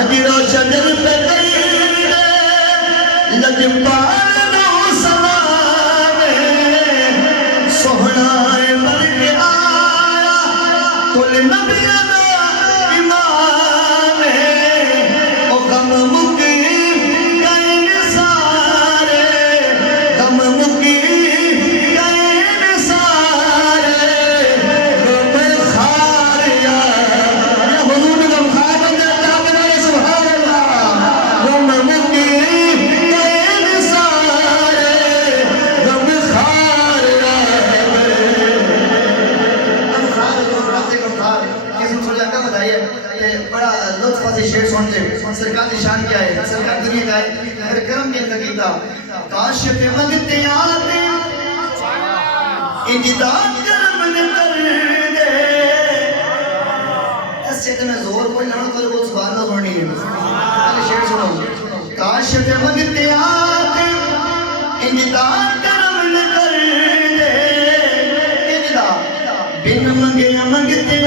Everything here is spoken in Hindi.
हजरो शजर पे लजपाल समावे सोहना मर के आया कुल नबिया दा इमाम ओ गम मुकी गए सारे गम मुकी गए सारे गम खार या हुजूर गम खार बंदे क्या बना सुभान अल्लाह गम मुकी गए सारे गम खार या बड़ा लुत्फ से शेर सुनते सरकार की शान क्या है सरकार दुनिया का है हर करम के कीता काश पे मंगते आते इजदा करम ने कर दे ऐसे तो मैं जोर कोई ना कर वो सुभान अल्लाह पढ़नी है पहले शेर सुनो काश पे मंगते आते इजदा करम ने कर दे इजदा बिन मंगे मंगते